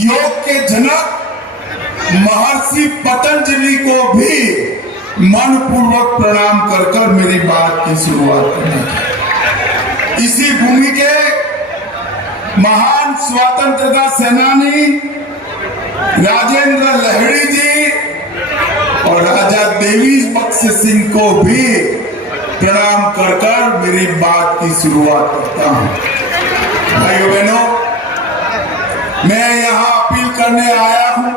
योग के जनक महर्षि पतंजलि को भी मनपूर्वक प्रणाम कर कर मेरी बात की शुरुआत करना है। इसी भूमि के महान स्वतंत्रता सेनानी राजेंद्र लहड़ी जी और राजा देवी बख्श सिंह को भी प्रणाम कर कर मेरी बात की शुरुआत करता हूं। भाइयों बहनों, मैं यहां अपील करने आया हूं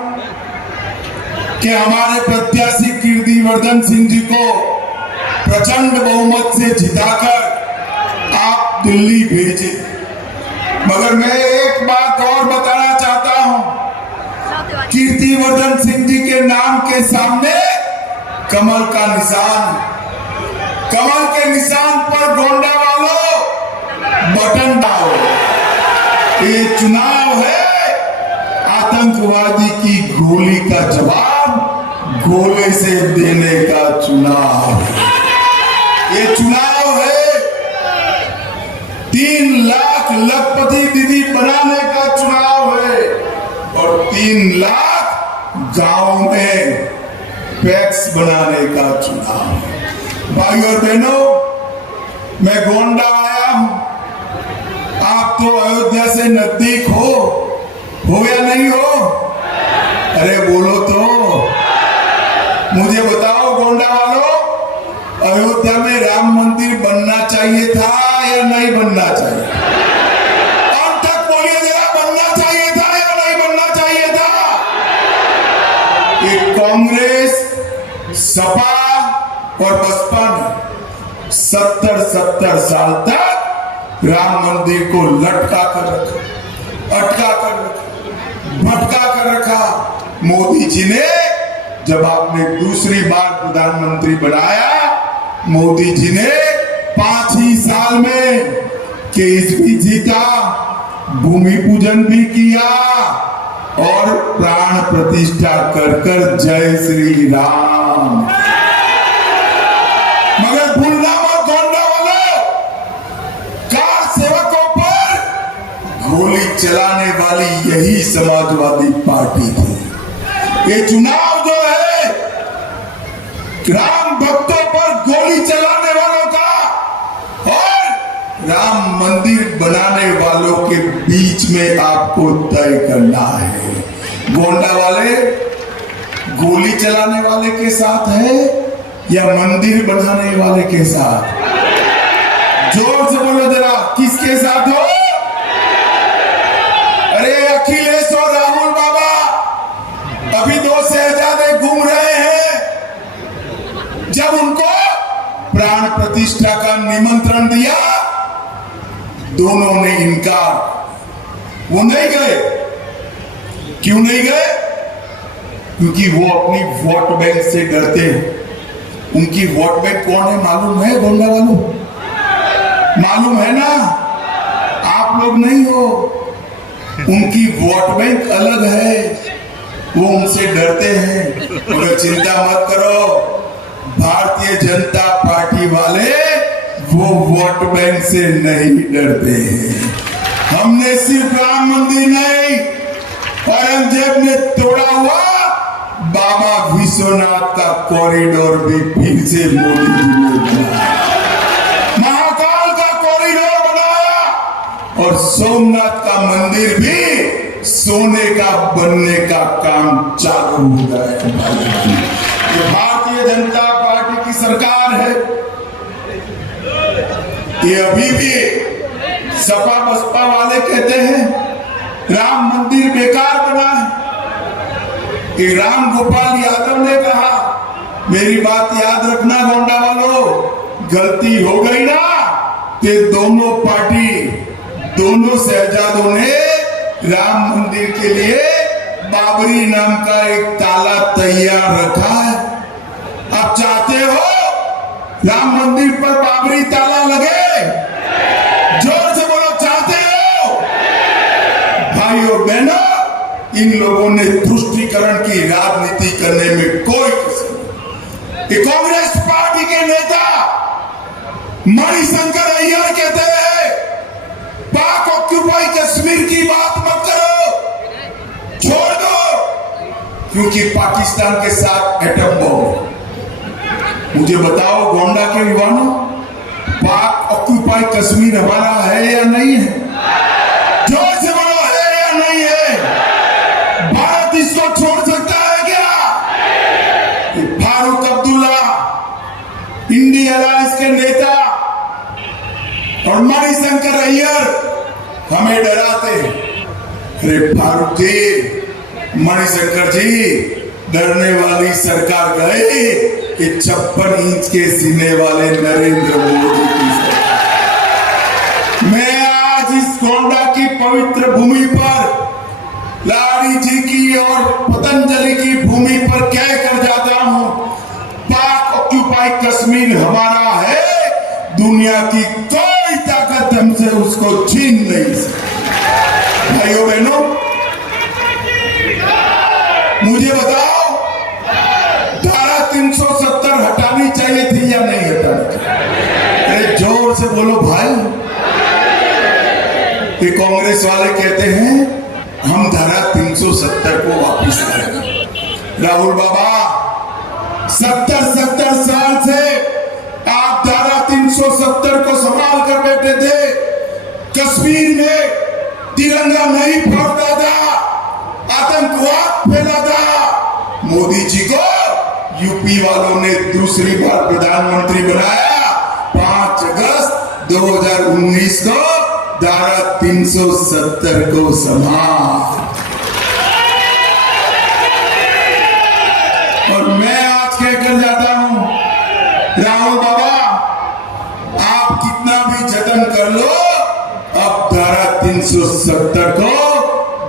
कि हमारे प्रत्याशी कीर्तिवर्धन सिंह जी को प्रचंड बहुमत से जिताकर आप दिल्ली भेजें। मगर मैं एक बात और बताना चाहता हूं, कीर्तिवर्धन सिंह जी के नाम के सामने कमल का निशान, कमल के निशान पर गोंडा वालों बटन डालो। ये चुनाव है आतंकवादी की गोली का जवाब गोले से देने का चुनाव। ये चुनाव है 3 लाख लखपति दीदी बनाने का चुनाव है और 3 लाख गांव में पैक्स बनाने का चुनाव है। भाइयों और बहनों, मैं गोंडा आया हूं। आप तो अयोध्या से नजदीक हो या नहीं हो? अरे बोलो तो, मुझे बताओ गोंडा वालों, अयोध्या में राम मंदिर बनना चाहिए था या नहीं बनना चाहिए? अब तक बोलिए जरा, बनना चाहिए था या नहीं बनना चाहिए था? ये कांग्रेस, सपा और बसपा ने 70 साल तक राम मंदिर को लटका कर रखा, अटका कर रखा, भटका कर रखा। मोदी जी ने जब आपने दूसरी बार प्रधानमंत्री बनाया, मोदी जी ने 5 ही साल में केस भी जीता, भूमि पूजन भी किया और प्राण प्रतिष्ठा कर कर जय श्री राम। मगर भूलना मत गोंडा वालों, कार सेवकों पर गोली चलाने वाली यही समाजवादी पार्टी थी। ये चुनाव जो है राम भक्तों पर गोली चलाने वालों का और राम मंदिर बनाने वालों के बीच में आपको तय करना है। गोंडा वाले गोली चलाने वाले के साथ है या मंदिर बनाने वाले के साथ? जोर से बोलो जरा, किसके साथ हो? अरे अखिलेश और राहुल बाबा अभी 2 शहजादे घूम रहे हैं। जब उनको प्राण प्रतिष्ठा का निमंत्रण दिया, दोनों ने इनकार। वो नहीं गए। क्यों नहीं गए? क्योंकि वो अपनी वोट बैंक से डरते हैं। उनकी वोट बैंक कौन है मालूम है गोंडा वालों? मालूम है ना? आप लोग नहीं हो। उनकी वोट बैंक अलग है, वो उनसे डरते हैं। मगर चिंता मत करो, भारतीय जनता पार्टी वाले वो वोट बैंक से नहीं डरते हैं। हमने सिर्फ राम मंदिर नहीं, औरंगजेब ने तोड़ा हुआ बाबा विश्वनाथ का कॉरिडोर भी फिर से मोदी जी ने बनाया, महाकाल का कॉरिडोर बनाया और सोमनाथ का मंदिर भी सोने का बनने का काम चालू हो गया है। ये भारतीय जनता पार्टी की सरकार है। ये अभी भी सपा बसपा वाले कहते हैं राम मंदिर बेकार बना है। कि राम गोपाल यादव ने कहा, मेरी बात याद रखना गोंडा वालों, गलती हो गई ना कि दोनों पार्टी, दोनों शहजादों ने राम मंदिर के लिए बाबरी नाम का एक ताला तैयार रखा है। आप चाहते हो राम मंदिर पर बाबरी ताला लगे? जोर से बोलो, चाहते हो? भाइयों बहनों, इन लोगों ने तुष्टीकरण की राजनीति करने में कोई कसर नहीं। कांग्रेस पार्टी के नेता मणिशंकर अय्यर कहते हैं पाक ऑक्यूपाई कश्मीर की बात मत करो, क्योंकि पाकिस्तान के साथ एटम बम। मुझे बताओ गोंडा के युवाओं, पाक ऑक्यूपाई कश्मीर हमारा है या नहीं है? जोर से बोलो, है या नहीं है? भारत इसको छोड़ सकता है क्या? फारूक अब्दुल्ला, इंडिया अलायंस के नेता, और मणिशंकर अय्यर हमें डराते हैं। अरे फारूक जी, मणिशंकर जी, डरने वाली सरकार गए कि 56 इंच के सीने वाले नरेंद्र मोदी की सरकार। मैं आज इस गोंडा की पवित्र भूमि पर, लाड़ी जी की और पतंजलि की भूमि पर कह कर जाता हूं, पाक ऑक्यूपाई कश्मीर हमारा है, दुनिया की कोई ताकत हमसे उसको छीन नहीं सकती। भाइयों बहनों, मुझे बताओ, धारा 370 हटानी चाहिए थी या नहीं हटानी चाहिए? अरे जोर से बोलो भाई। ये कांग्रेस वाले कहते हैं हम धारा 370 को वापस लाएंगे। राहुल बाबा, 70 साल से आप धारा 370 को संभाल कर बैठे थे। कश्मीर में तिरंगा नहीं फहरता था, आतंकवाद फैला था। मोदी जी को यूपी वालों ने दूसरी बार प्रधानमंत्री बनाया। 5 अगस्त 2019 को धारा 370 को संभाल। और मैं आज कहकर जाता हूं, राहुल बाबा, आप कितना भी जतन कर लो, अब धारा 370 को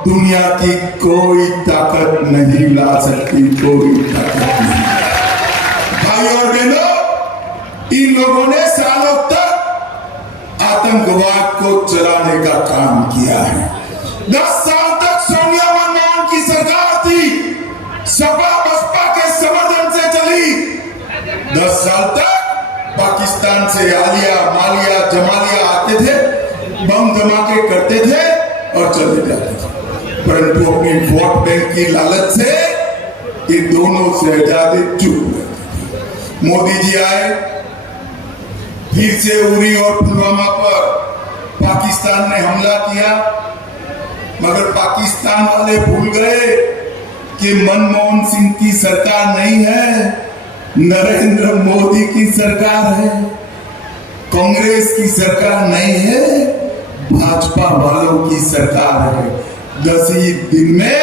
दुनिया की कोई ताकत नहीं ला सकती, कोई ताकत नहीं। भाई और बहनों, इन लोगों ने सालों तक आतंकवाद को चलाने का काम किया है। 10 साल तक सोनिया मनमोहन की सरकार थी, सपा बसपा के समर्थन से चली। 10 साल तक पाकिस्तान से आलिया, मालिया, जमालिया आते थे, बम धमाके करते थे और चले जाते थे। परंतु अपनी वोट बैंक की लालच से ये दोनों शहजादे चुप रहे। मोदी जी आए, फिर से उरी और पुलवामा पर पाकिस्तान ने हमला किया, मगर पाकिस्तान वाले भूल गए कि मनमोहन सिंह की सरकार नहीं है, नरेंद्र मोदी की सरकार है। कांग्रेस की सरकार नहीं है, भाजपा वालों की सरकार है। 10 ही दिन में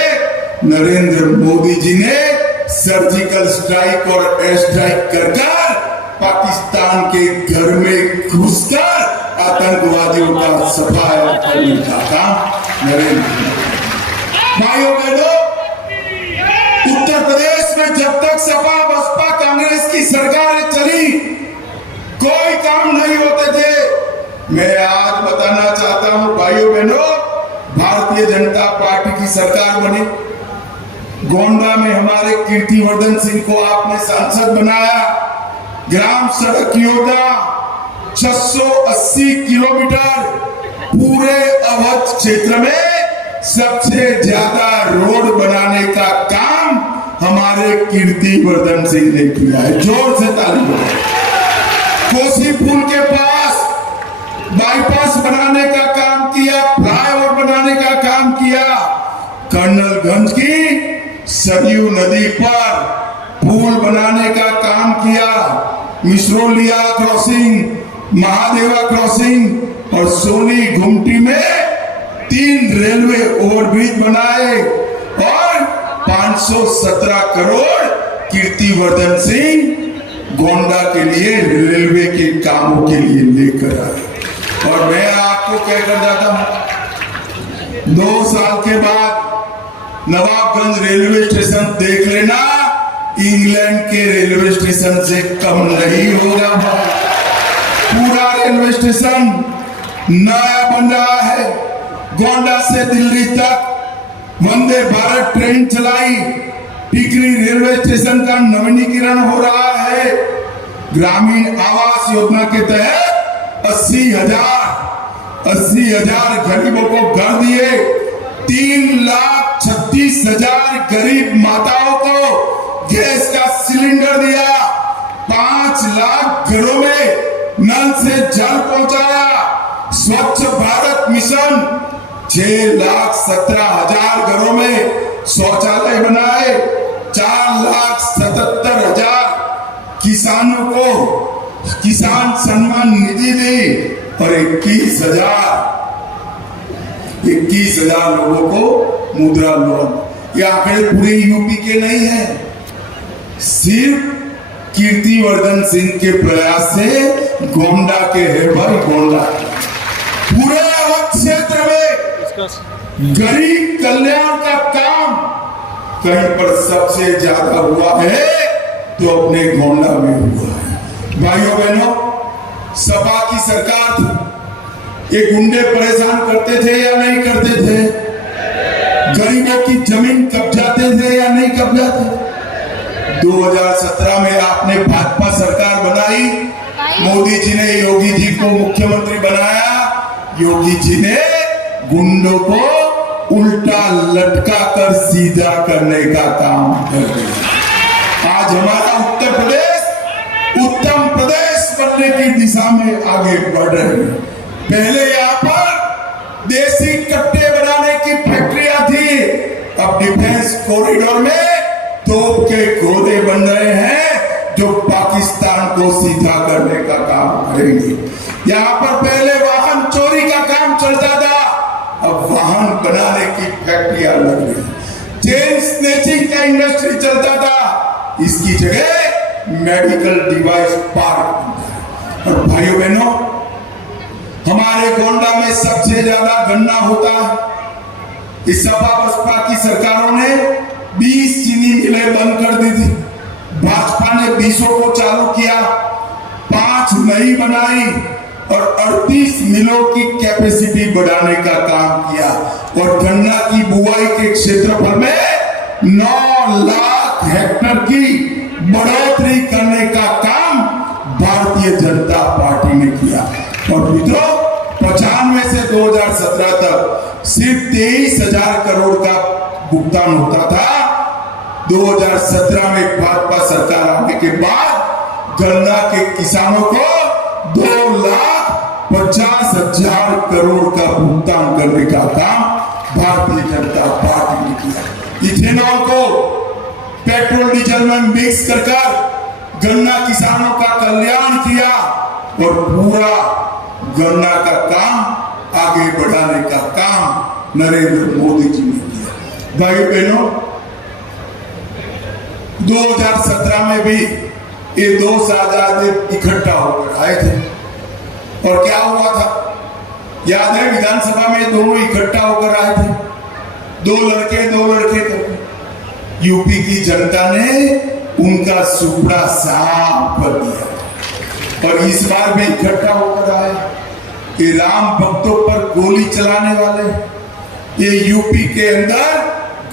नरेंद्र मोदी जी ने सर्जिकल स्ट्राइक और एयर स्ट्राइक कर पाकिस्तान के घर में घुसकर आतंकवादियों का सफाया करने का काम नरेंद्र मोदी। भाइयों बहनों, उत्तर प्रदेश में जब तक सपा बसपा कांग्रेस की सरकारें चली, कोई काम नहीं होते थे। मैं आज बताना चाहता हूं भाइयों बहनों, भारतीय जनता पार्टी की सरकार बनी, गोंडा में हमारे कीर्तिवर्धन सिंह को आपने सांसद बनाया। ग्राम सड़क योजना 680 किलोमीटर पूरे अवध क्षेत्र में सबसे ज्यादा रोड बनाने का काम हमारे कीर्तिवर्धन सिंह ने किया है। जोर से ताली बजाओ। कोसी पुल के पास बाईपास बनाने का काम किया, फ्लाईओवर बनाने का काम किया। कर्नलगंज की सरयू नदी पर पुल बनाने का काम किया। मिश्रोलिया क्रॉसिंग, महादेवा क्रॉसिंग और सोनी घुमटी में 3 रेलवे ओवरब्रिज बनाए और 517 करोड़ कीर्तिवर्धन सिंह गोंडा के लिए रेलवे के कामों के लिए लेकर आए। और मैं आपको कहकर जाता हूं, 2 साल के बाद नवाबगंज रेलवे स्टेशन देख लेना, इंग्लैंड के रेलवे स्टेशन से कम नहीं होगा। पूरा रेलवे स्टेशन नया बन रहा है। गोंडा से दिल्ली तक वंदे भारत ट्रेन चलाई। टिकरी रेलवे स्टेशन का नवीनीकरण हो रहा है। ग्रामीण आवास योजना के तहत 80,000 गरीबों को घर दिए। 3,36,000 हमारी गरीब माताओं को गैस का सिलेंडर दिया, 5 लाख घरों में नल से जल पहुंचाया, स्वच्छ भारत मिशन 6,17,000 घरों में शौचालय बनाए, 4,77,000 किसानों को किसान सम्मान निधि दी और 21,000 लोगों को मुद्रा लोन। ये आंकड़े पूरे यूपी के नहीं है, सिर्फ कीर्तिवर्धन सिंह के प्रयास से गोंडा के है भाई, गोंडा पूरे अवध क्षेत्र में गरीब कल्याण का काम कहीं पर सबसे ज्यादा हुआ है तो अपने गोंडा में हुआ है। भाइयों बहनों, सपा की सरकार थी, ये गुंडे परेशान करते थे या नहीं करते थे? गरीबों की जमीन कब्जाते थे या नहीं कब्जाते? 2017 में आपने भाजपा सरकार बनाई, मोदी जी ने योगी जी को मुख्यमंत्री बनाया, योगी जी ने गुंडों को उल्टा लटका कर सीधा करने का काम कर दिया। आज हमारा उत्तर प्रदेश उत्तम प्रदेश बनने की दिशा में आगे बढ़ रहे हैं। पहले यहाँ पर देसी कट्टे बनाने की फैक्ट्रियां थी, अब डिफेंस कॉरिडोर में तोप के गोले बन रहे हैं जो पाकिस्तान को सीधा करने का काम करेंगे। यहाँ पर पहले वाहन चोरी का काम चलता था, अब वाहन बनाने की फैक्ट्रियां लग रही, चेन स्नेचिंग का इंडस्ट्री चलता था, इसकी जगह मेडिकल डिवाइस पार्क। और भाइयों बहनों, हमारे गोंडा में सबसे ज्यादा गन्ना होता है। इस सपा बसपा की सरकारों ने 20 चीनी मिलें बंद कर दी थी, भाजपा ने 20 को चालू किया, 5 नई बनाई और 38 मिलों की कैपेसिटी बढ़ाने का काम किया और गन्ना की बुआई के क्षेत्रफल में 9 लाख हेक्टेयर की बढ़ोतरी करने का काम भारतीय जनता पार्टी ने किया। और मित्रों, 95 से 2017 तक सिर्फ 23,000 करोड़ का भुगतान होता था। 2017 में भाजपा सरकार आने के बाद गन्ना के किसानों को 2,50,000 करोड़ का भुगतान करने का काम भारतीय जनता पार्टी ने किया। इथेनॉल को पेट्रोल डीजल में मिक्स कर गन्ना किसानों का कल्याण किया और पूरा गन्ना का काम आगे बढ़ाने का काम नरेंद्र मोदी जी ने किया। भाइयों बहनों, 2017 में भी ये 2 साझादे इकट्ठा होकर आए थे और क्या हुआ था याद है? विधानसभा में दोनों इकट्ठा होकर आए थे, 2 लड़के थे। यूपी की जनता ने उनका सुपड़ा साफ कर दिया और इस बार भी इकट्ठा होकर आए। ये राम भक्तों पर गोली चलाने वाले, ये यूपी के अंदर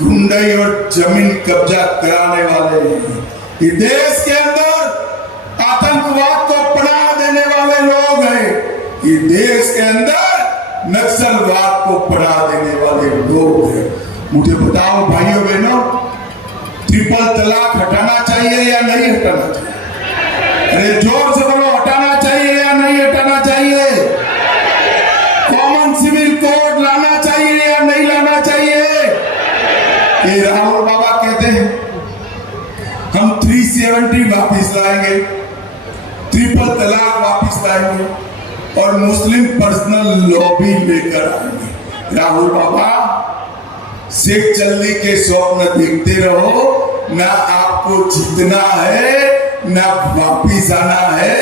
गुंडाई और जमीन कब्जा कराने वाले, ये देश के अंदर आतंकवाद को पनाह देने वाले लोग हैं, ये देश के अंदर नक्सलवाद को पनाह देने वाले लोग हैं। मुझे बताओ भाइयों बहनों, ट्रिपल तलाक हटाना चाहिए या नहीं हटाना चाहिए? अरे जोर से बोलो, हटाना चाहिए या नहीं हटाना चाहिए? कॉमन सिविल कोड लाना चाहिए या नहीं लाना चाहिए? ये राहुल बाबा कहते हैं हम 370 वापिस लाएंगे, ट्रिपल तलाक वापिस लाएंगे और मुस्लिम पर्सनल लॉ भी लेकर आएंगे। राहुल बाबा, शेख चलने के स्वप्न देखते रहो, ना आपको जीतना है ना वापिस आना है।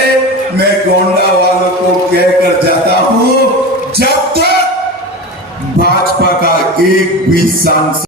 मैं गोंडा वालों को कहकर जाता हूं, जब तक भाजपा का एक भी सांसद